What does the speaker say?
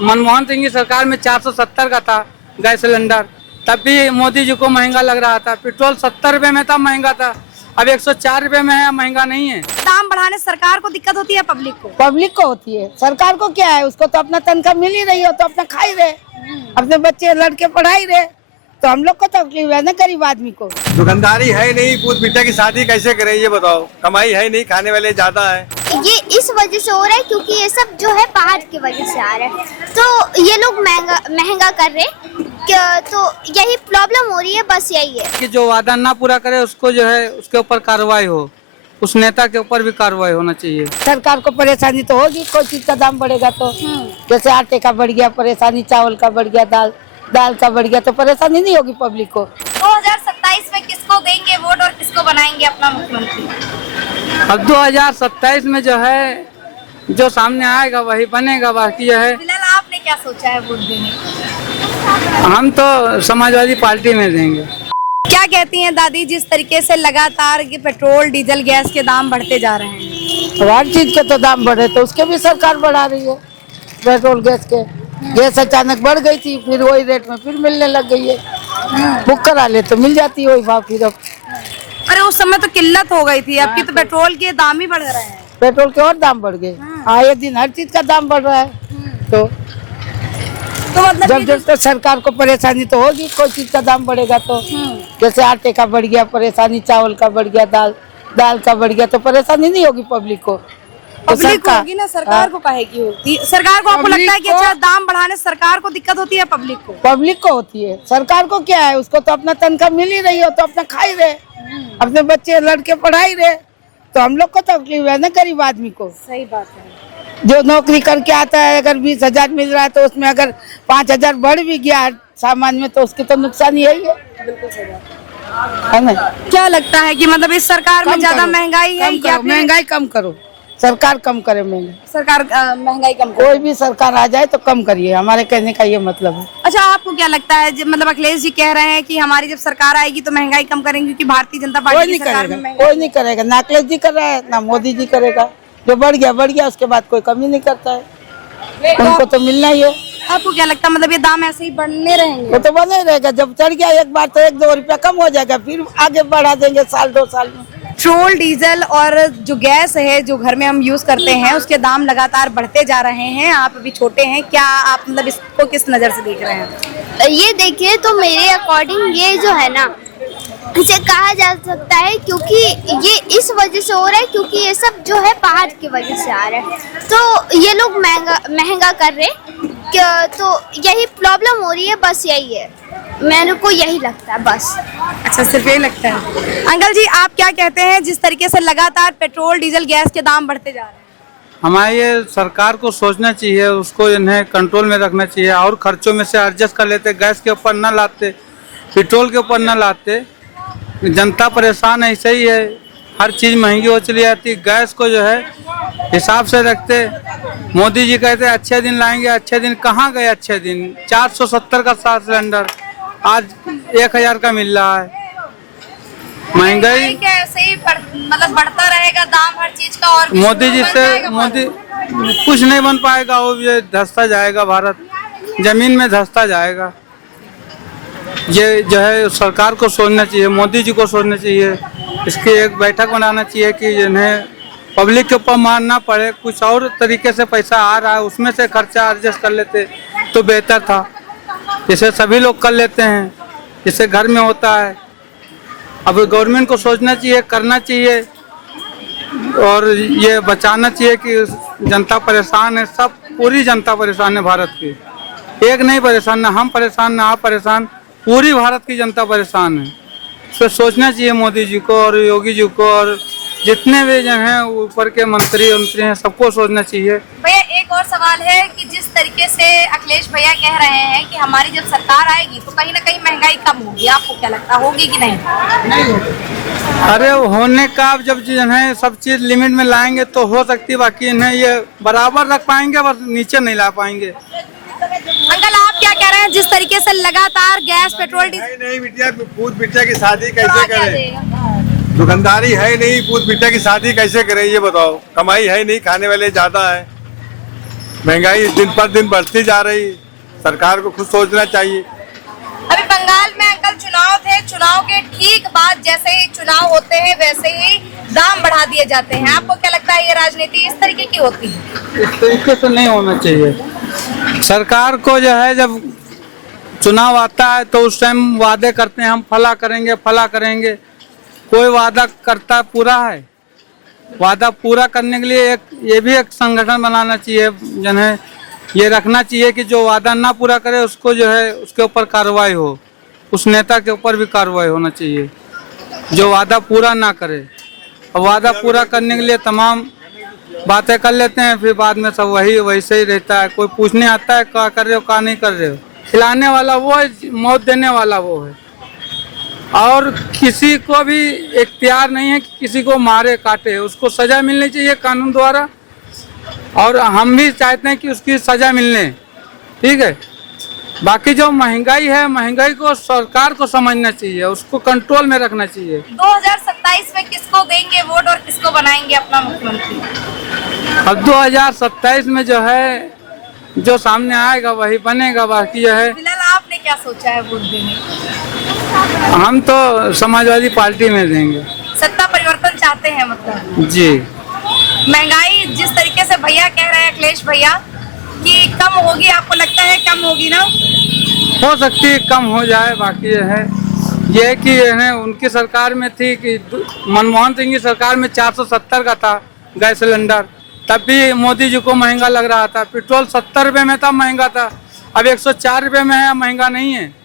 मनमोहन सिंह की सरकार में 470 का था गैस सिलेंडर, तब भी मोदी जी को महंगा लग रहा था। पेट्रोल 70 रुपए में था, महंगा था। अब 104 रुपए में है, महंगा नहीं है। दाम बढ़ाने सरकार को दिक्कत होती है, पब्लिक को होती है। सरकार को क्या है, उसको तो अपना तनख्वाह मिल ही रही हो तो अपना खा ही रहे, अपने बच्चे लड़के पढ़ाई रहे, तो हम लोग को तकलीफ है ना गरीब आदमी को। दुकानदारी है नहीं, पूत बेटा की शादी कैसे करें ये बताओ। कमाई है नहीं, खाने वाले ज्यादा है। ये इस वजह से हो रहा है क्योंकि ये सब जो है बाहर की वजह से आ रहा है, तो ये लोग महंगा कर रहे हैं, तो यही प्रॉब्लम हो रही है। बस यही है कि जो वादा ना पूरा करे उसको जो है उसके ऊपर कार्रवाई हो, उस नेता के ऊपर भी कार्रवाई होना चाहिए। सरकार को परेशानी तो होगी, कोई चीज का दाम बढ़ेगा तो। जैसे आटे का बढ़ गया परेशानी, चावल का बढ़ गया, दाल का बढ़ गया, तो परेशानी नहीं होगी पब्लिक को। 2027 में किसको देंगे वोट और किसको बनाएंगे अपना मुख्यमंत्री? अब 2027 में जो है जो सामने आएगा वही बनेगा। बाकी जो है फिलहाल आपने क्या सोचा है वोट देने? हम तो समाजवादी पार्टी में देंगे। क्या कहती हैं दादी, जिस तरीके से लगातार ये पेट्रोल डीजल गैस के दाम बढ़ते जा रहे हैं? तो हर चीज के तो दाम बढ़े, तो उसके भी सरकार बढ़ा रही है। पेट्रोल गैस के, गैस अचानक बढ़ गई थी, फिर वही रेट में फिर मिलने लग गई है। बुक करा ले तो मिल जाती है वही भाव फिर। अब अरे उस समय तो किल्लत हो गई थी, अब की तो पेट्रोल के दाम ही बढ़ रहे हैं। पेट्रोल के और दाम बढ़ गए, आए दिन हर चीज का दाम बढ़ रहा है। तो मतलब जब तो सरकार को परेशानी तो होगी, कोई चीज का दाम बढ़ेगा तो। जैसे आटे का बढ़ गया परेशानी, चावल का बढ़ गया, दाल का बढ़ गया, तो परेशानी नहीं होगी पब्लिक को। पब्लिक को होगी ना, सरकार को काहे की होती? सरकार को आपको लगता है कि अच्छा दाम बढ़ाने सरकार को दिक्कत होती है पब्लिक को? पब्लिक को होती है। सरकार को क्या है, उसको तो अपना तनख्वाह मिल ही रही हो तो अपना खा ही रहे, अपने बच्चे लड़के पढ़ाई रहे, तो हम लोग को तकलीफ है ना गरीब आदमी को। सही बात है। जो नौकरी करके आता है, अगर 20,000 मिल रहा है तो उसमें अगर 5,000 बढ़ भी गया सामान में तो उसकी तो नुकसान यही है। बिल्कुल सही बात है ना। क्या लगता है कि मतलब इस सरकार में ज्यादा महंगाई है या फिर महंगाई कम करो, सरकार कम करे महंगाई। सरकार महंगाई कम करे? कोई भी सरकार आ जाए तो कम करिए, हमारे कहने का ये मतलब है। अच्छा, आपको क्या लगता है, मतलब अखिलेश जी कह रहे हैं कि हमारी जब सरकार आएगी तो महंगाई कम करेंगे, क्योंकि भारतीय जनता कोई पार्टी नहीं की सरकार करेगा, में कोई नहीं करेगा। ना अखिलेश जी कर रहा है ना मोदी जी करेगा। जो बढ़ गया, उसके बाद कोई कमी नहीं करता है, उनको तो मिलना ही है। आपको क्या लगता है, मतलब ये दाम ऐसे ही बढ़ने रहेंगे? वो तो बने रहेगा, जब चढ़ गया एक बार तो 1-2 रुपया कम हो जाएगा, फिर आगे बढ़ा देंगे साल 2 साल में। पेट्रोल डीजल और जो गैस है जो घर में हम यूज करते हैं उसके दाम लगातार बढ़ते जा रहे हैं। आप अभी छोटे हैं, क्या आप मतलब इसको किस नजर से देख रहे हैं? ये देखिए तो मेरे अकॉर्डिंग ये जो है ना, इसे कहा जा सकता है क्योंकि ये इस वजह से हो रहा है क्योंकि ये सब जो है बाहर की वजह से आ रहा है, तो ये लोग महंगा कर रहे हैं, तो यही प्रॉब्लम हो रही है। बस यही है, मेरे को यही लगता है बस। अच्छा, सिर्फ यही लगता है। अंकल जी, आप क्या कहते हैं, जिस तरीके से लगातार पेट्रोल डीजल गैस के दाम बढ़ते जा रहे हैं? हमारी ये सरकार को सोचना चाहिए, उसको इन्हें कंट्रोल में रखना चाहिए और खर्चों में से एडजस्ट कर लेते, गैस के ऊपर न लाते, पेट्रोल के ऊपर न लाते। जनता परेशान ऐसे ही है, हर चीज़ महंगी हो चली जाती। गैस को जो है हिसाब से रखते। मोदी जी कहते अच्छे दिन लाएंगे, अच्छे दिन कहाँ गए अच्छे दिन? 470 का 7 सिलेंडर आज 1,000 का मिल रहा है। महंगाई कैसे ही मतलब बढ़ता रहेगा दाम हर चीज का, और मोदी जी से कुछ नहीं बन पाएगा। वो ये धंसता जाएगा, भारत जमीन में धंसता जाएगा। ये जो है सरकार को सोचना चाहिए, मोदी जी को सोचना चाहिए, इसकी एक बैठक बनाना चाहिए कि इन्हें पब्लिक के ऊपर मार ना पड़े। कुछ और तरीके से पैसा आ रहा है उसमें से खर्चा एडजस्ट कर लेते तो बेहतर था। जिसे सभी लोग कर लेते हैं, जिससे घर में होता है। अब गवर्नमेंट को सोचना चाहिए, करना चाहिए और ये बचाना चाहिए कि जनता परेशान है, सब पूरी जनता परेशान है भारत की। एक नहीं परेशान, ना हम परेशान ना आप परेशान, पूरी भारत की जनता परेशान है। इस पर सोचना चाहिए मोदी जी को और योगी जी को और जितने भी जो हैं ऊपर के मंत्री हैं, सबको सोचना चाहिए। भैया, एक और सवाल है कि जिस तरीके से अखिलेश भैया कह रहे हैं कि हमारी जब सरकार आएगी तो कहीं ना कहीं महंगाई कम होगी, आपको क्या लगता है, होगी कि नहीं? अरे होने का, अब जब जो है सब चीज लिमिट में लाएंगे तो हो सकती है, बाकी इन्हें ये बराबर रख पाएंगे, बस नीचे नहीं ला पाएंगे। अंकल, आप क्या कह रहे हैं, जिस तरीके से लगातार गैस पेट्रोल डीजल? नहीं बिटिया, पूत बेटा की शादी कैसे करें? दुकानदारी है नहीं, पूत बेटा की शादी कैसे करें ये बताओ। कमाई है नहीं, खाने वाले ज्यादा है। महंगाई दिन पर दिन बढ़ती जा रही, सरकार को खुद सोचना चाहिए। अभी बंगाल में अंकल चुनाव थे, चुनाव के ठीक बाद जैसे ही चुनाव होते हैं वैसे ही दाम बढ़ा दिए जाते हैं। आपको क्या लगता है ये राजनीति इस तरीके की होती है? इस तरीके से नहीं होना चाहिए। सरकार को जो है जब चुनाव आता है तो उस टाइम वादे करते हैं, हम फला करेंगे फला करेंगे। कोई वादा करता पूरा है? वादा पूरा करने के लिए ये भी एक संगठन बनाना चाहिए, जिन्हें ये रखना चाहिए कि जो वादा ना पूरा करे उसको जो है उसके ऊपर कार्रवाई हो, उस नेता के ऊपर भी कार्रवाई होना चाहिए जो वादा पूरा ना करे। और वादा पूरा करने के लिए तमाम बातें कर लेते हैं, फिर बाद में सब वही वैसे ही रहता है। कोई पूछने आता है क्या कर रहे हो क्या नहीं कर रहे हो। खिलाने वाला वो है, मौत देने वाला वो है। और किसी को भी इख्तियार नहीं है कि किसी को मारे काटे, उसको सजा मिलनी चाहिए कानून द्वारा। और हम भी चाहते हैं कि उसकी सजा मिलने, ठीक है। बाकी जो महंगाई है, महंगाई को सरकार को समझना चाहिए, उसको कंट्रोल में रखना चाहिए। 2027 में किसको देंगे वोट और किसको बनाएंगे अपना मुख्यमंत्री? अब 2027 में जो है जो सामने आएगा वही बनेगा। बाकी जो है फिलहाल आपने क्या सोचा है वोट देने का? हम तो समाजवादी पार्टी में देंगे। सत्ता परिवर्तन चाहते हैं मतलब? जी। महंगाई जिस तरीके से भैया कह रहे हैं, अखिलेश भैया, कि कम होगी, आपको लगता है कम होगी ना? हो सकती है कम हो जाए। बाकी ये है कि है उनकी सरकार में थी कि मनमोहन सिंह की सरकार में 470 का था गैस सिलेंडर, तब भी मोदी जी को महंगा लग रहा था। पेट्रोल 70 रुपये में तब महंगा था, अब 104 रुपये में है, महंगा नहीं है।